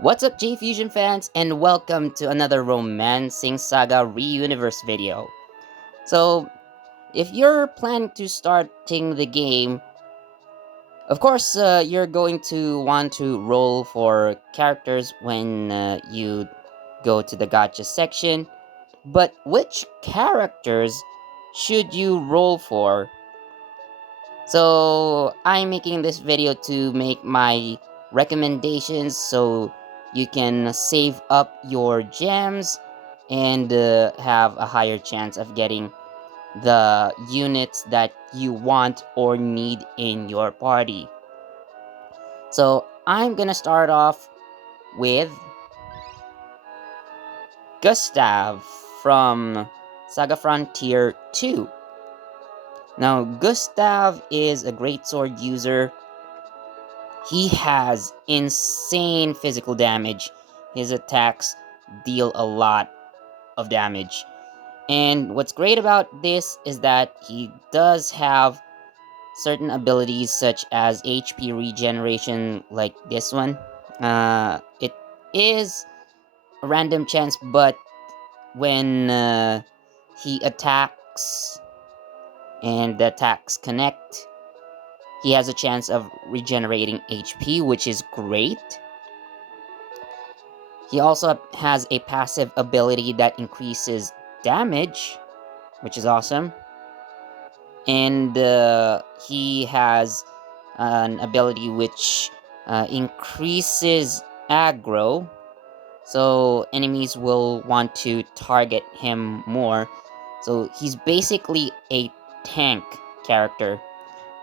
What's up, J-Fusion fans, and welcome to another Romancing SaGa Re Universe video. So, if you're planning to starting the game, of course, you're going to want to roll for characters when you go to the gotcha section. But which characters should you roll for? So, I'm making this video to make my recommendations so you can save up your gems and have a higher chance of getting the units that you want or need in your party. So, I'm gonna start off with Gustav from Saga Frontier 2. Now, Gustav is a great sword user. He has insane physical damage. His attacks deal a lot of damage. And what's great about this is that he does have certain abilities such as HP regeneration like this one. It is a random chance, but when he attacks and the attacks connect, he has a chance of regenerating HP, which is great. He also has a passive ability that increases damage, which is awesome. And he has an ability which increases aggro, so enemies will want to target him more. So he's basically a tank character.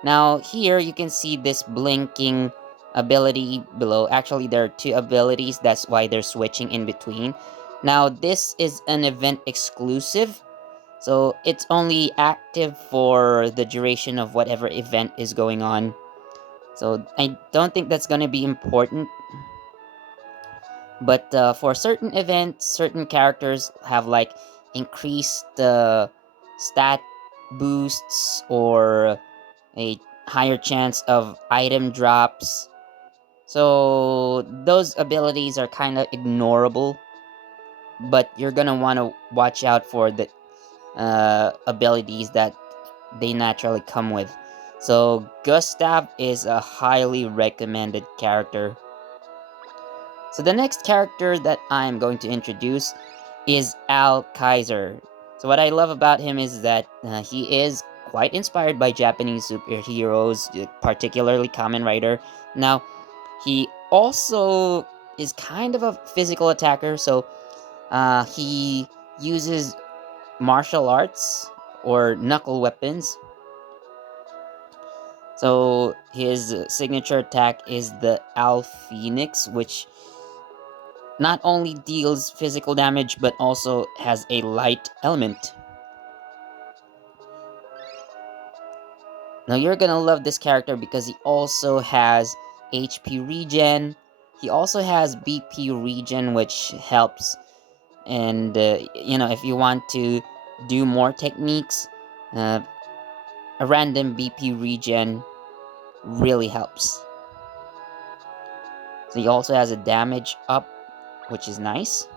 Now here you can see this blinking ability below. Actually, there are two abilities, that's why they're switching in between. Now this is an event exclusive, so it's only active for the duration of whatever event is going on. So I don't think that's gonna be important. But for certain events, certain characters have like increased stat boosts or a higher chance of item drops. So those abilities are kind of ignorable, but you're gonna want to watch out for the abilities that they naturally come with. So Gustav is a highly recommended character. So the next character that I'm going to introduce is Kaiser. So what I love about him is that he is quite inspired by Japanese superheroes, particularly Kamen Rider. Now, he also is kind of a physical attacker, so he uses martial arts or knuckle weapons. So his signature attack is the Al Phoenix, which not only deals physical damage but also has a light element. Now you're gonna love this character because he also has HP regen. He also has BP regen, which helps. And if you want to do more techniques, uh, a random BP regen really helps. So he also has a damage up, which is nice.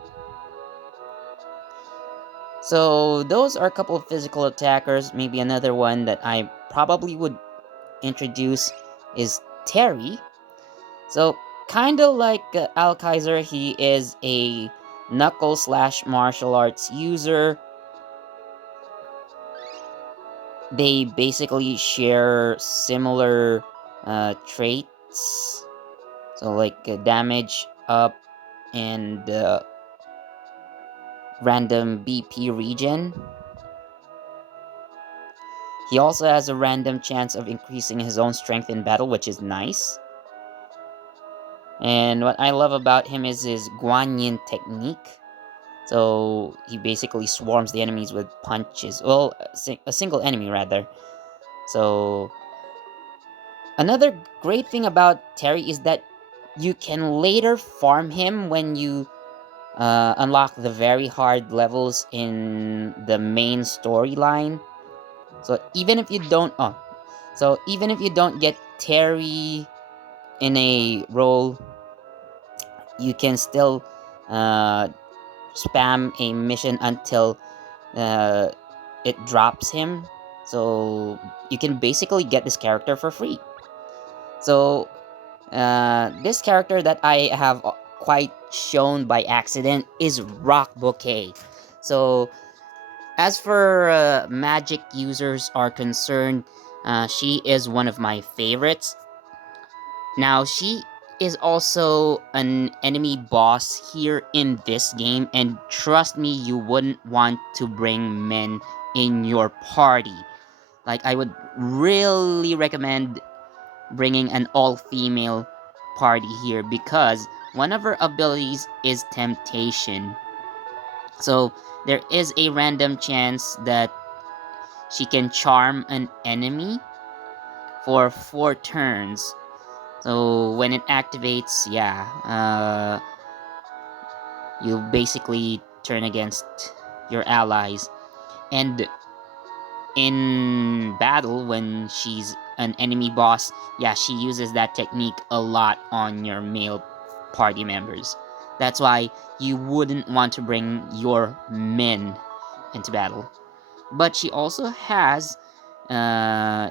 So those are a couple of physical attackers. Maybe another one that I probably would introduce is Terry. So kind of like Kaiser, he is a knuckle slash martial arts user. They basically share similar traits. So like damage up and random BP regen. He also has a random chance of increasing his own strength in battle, which is nice. And what I love about him is his Guanyin technique. So he basically swarms the enemies with punches. Well, a single enemy rather. So another great thing about Terry is that you can later farm him when you unlock the very hard levels in the main storyline. So even if you don't get Terry in a role, you can still uh, spam a mission until uh, it drops him. So you can basically get this character for free. So this character that I have quite shown by accident is Rock Bouquet. So as for magic users are concerned, she is one of my favorites. Now, she is also an enemy boss here in this game, and trust me, you wouldn't want to bring men in your party. Like, I would really recommend bringing an all-female party here because one of her abilities is temptation. So, there is a random chance that she can charm an enemy for 4 turns. So when it activates, yeah, you basically turn against your allies. And in battle, when she's an enemy boss, yeah, she uses that technique a lot on your male party members. That's why you wouldn't want to bring your men into battle. But she also has uh,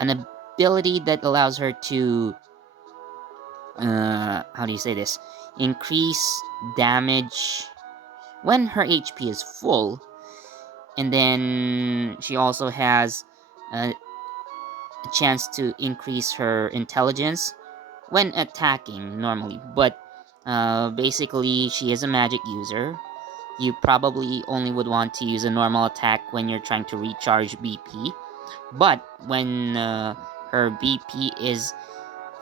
an ability that allows her to how do you say this? Increase damage when her HP is full. And then she also has a chance to increase her intelligence when attacking normally. But basically, she is a magic user. You probably only would want to use a normal attack when you're trying to recharge BP. But when her BP is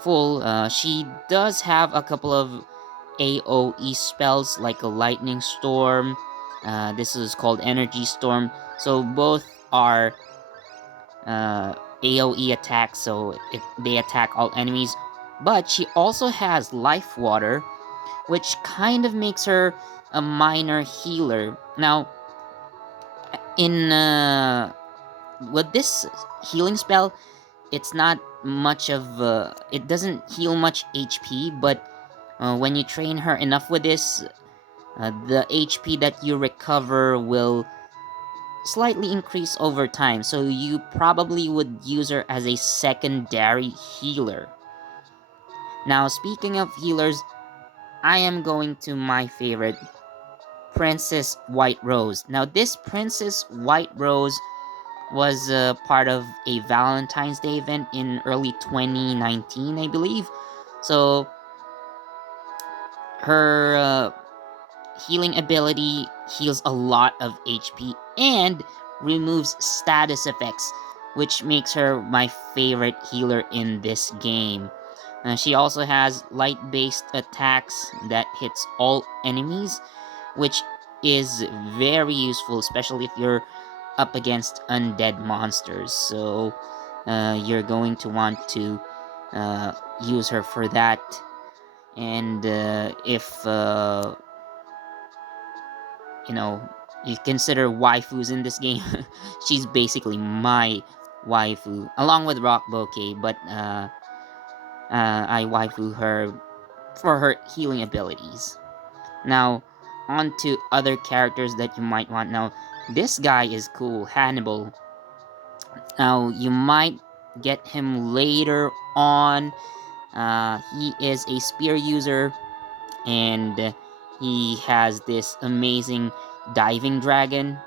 full, she does have a couple of AoE spells like a lightning storm. This is called energy storm. So both are AoE attacks, so they attack all enemies. But she also has life water, which kind of makes her a minor healer. Now, in with this healing spell, it's not much of it doesn't heal much HP, but when you train her enough with this, the HP that you recover will slightly increase over time, so you probably would use her as a secondary healer. Now, speaking of healers, I am going to my favorite, Princess White Rose. Now, this Princess White Rose was part of a Valentine's Day event in early 2019, I believe. So, her healing ability heals a lot of HP and removes status effects, which makes her my favorite healer in this game. She also has light-based attacks that hits all enemies, which is very useful, especially if you're up against undead monsters. So you're going to want to use her for that. And if you know, you consider waifus in this game, she's basically my waifu, along with Rock Bouquet, but I waifu her for her healing abilities. Now, on to other characters that you might want. Now, this guy is cool, Hannibal. Now, you might get him later on. He is a spear user, and he has this amazing diving dragon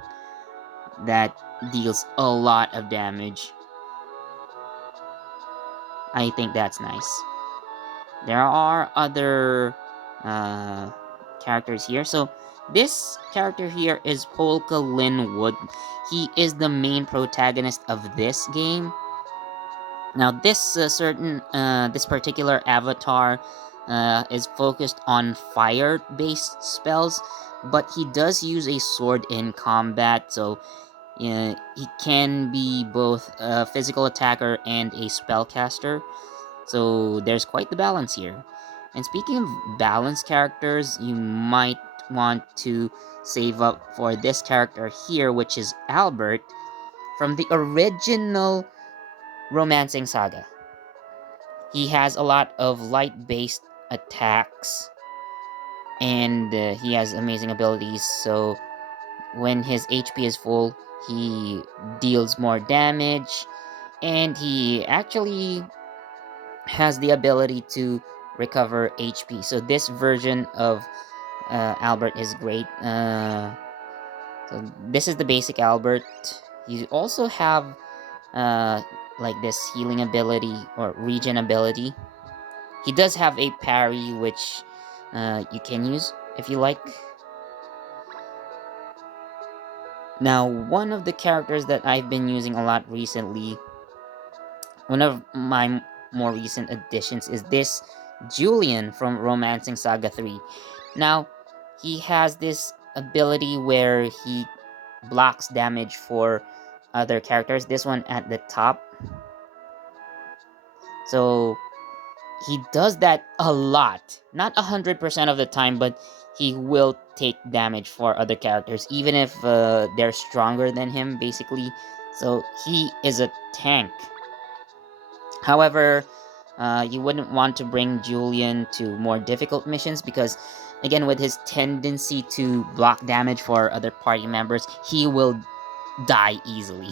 that deals a lot of damage. I think that's nice. There are other characters here. So this character here is Polka Linwood. He is the main protagonist of this game. Now this this particular avatar is focused on fire-based spells, but he does use a sword in combat, so he can be both a physical attacker and a spellcaster. So there's quite the balance here. And speaking of balanced characters, you might want to save up for this character here, which is Albert from the original Romancing Saga. He has a lot of light-based attacks, and he has amazing abilities. So when his HP is full, he deals more damage, and he actually has the ability to recover HP. So this version of Albert is great. So this is the basic Albert. You also have uh, like this healing ability or regen ability. He does have a parry, which you can use if you like. Now, one of the characters that I've been using a lot recently, one of my more recent additions, is this Julien from Romancing Saga 3. Now, he has this ability where he blocks damage for other characters. This one at the top. So he does that a lot. Not 100% of the time, but he will take damage for other characters, even if they're stronger than him, basically. So he is a tank. However, you wouldn't want to bring Julien to more difficult missions because, again, with his tendency to block damage for other party members, he will die easily.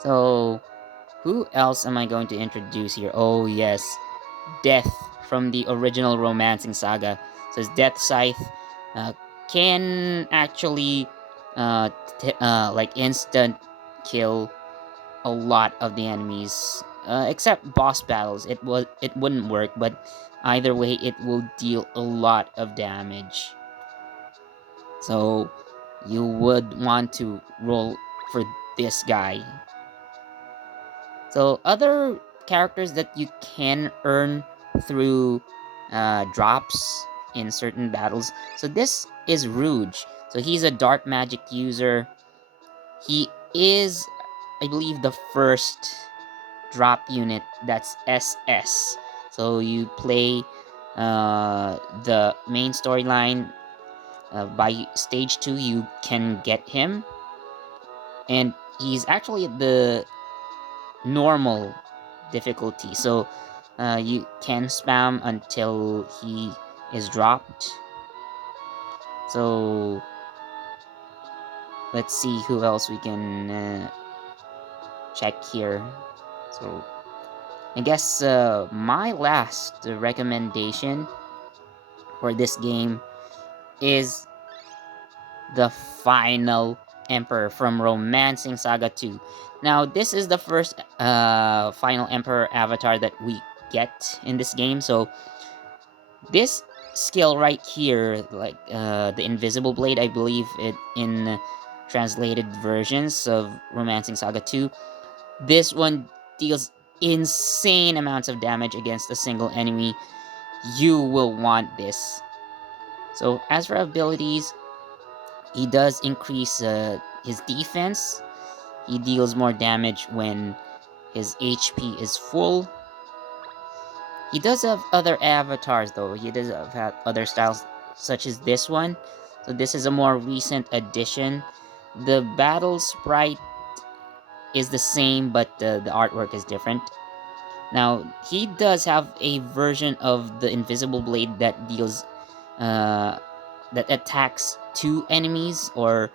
So, who else am I going to introduce here? Oh, yes. Death from the original Romancing Saga. So, his Death Scythe can actually, like, instant kill a lot of the enemies. Except boss battles, it wouldn't work, but either way, it will deal a lot of damage. So, you would want to roll for this guy. So other characters that you can earn through drops in certain battles. So this is Rouge. So he's a dark magic user. He is, I believe, the first drop unit that's SS. So you play the main storyline. By stage 2, you can get him. And he's actually the normal difficulty, so you can spam until he is dropped. So let's see who else we can check here. So I guess my last recommendation for this game is the final Emperor from Romancing Saga 2. Now, this is the first final Emperor avatar that we get in this game, so this skill right here, like the Invisible Blade, I believe it in translated versions of Romancing Saga 2, this one deals insane amounts of damage against a single enemy. You will want this. So, as for abilities, he does increase his defense. He deals more damage when his HP is full. He does have other avatars though. He does have other styles such as this one. So this is a more recent addition. The battle sprite is the same, but the artwork is different. Now, he does have a version of the Invisible Blade that deals that attacks 2 enemies or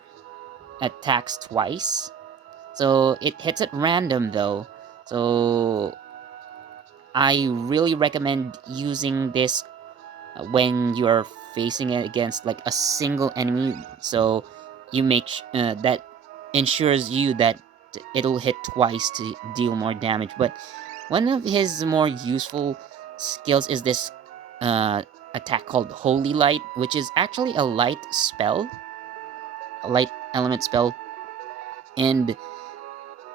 attacks twice. So it hits at random though. So I really recommend using this when you're facing it against like a single enemy. So you make that ensures you that it'll hit twice to deal more damage. But one of his more useful skills is this attack called Holy Light, which is actually a light spell, a light element spell, and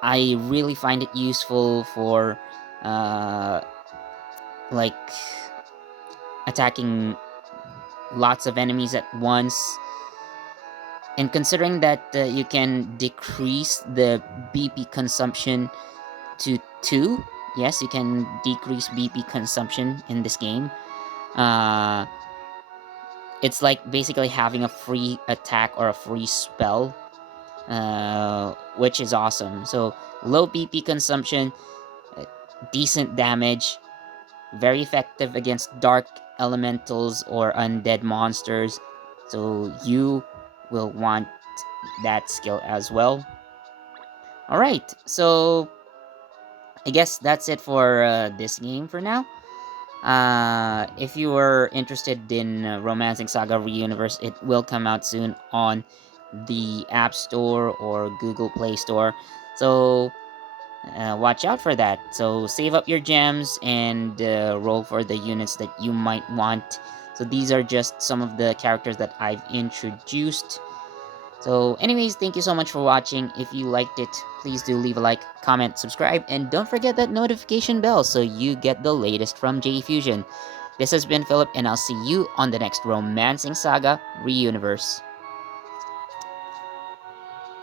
I really find it useful for like attacking lots of enemies at once. And considering that you can decrease the BP consumption to 2, yes, you can decrease BP consumption in this game. It's like basically having a free attack or a free spell, which is awesome. So low BP consumption, decent damage, very effective against dark elementals or undead monsters. So you will want that skill as well. Alright, so I guess that's it for this game for now. If you are interested in Romancing Saga Re-Universe, it will come out soon on the App Store or Google Play Store. So watch out for that. So save up your gems and roll for the units that you might want. So these are just some of the characters that I've introduced. So anyways, thank you so much for watching. If you liked it, please do leave a like, comment, subscribe, and don't forget that notification bell so you get the latest from J Fusion. This has been Philip, and I'll see you on the next Romancing Saga Re-Universe.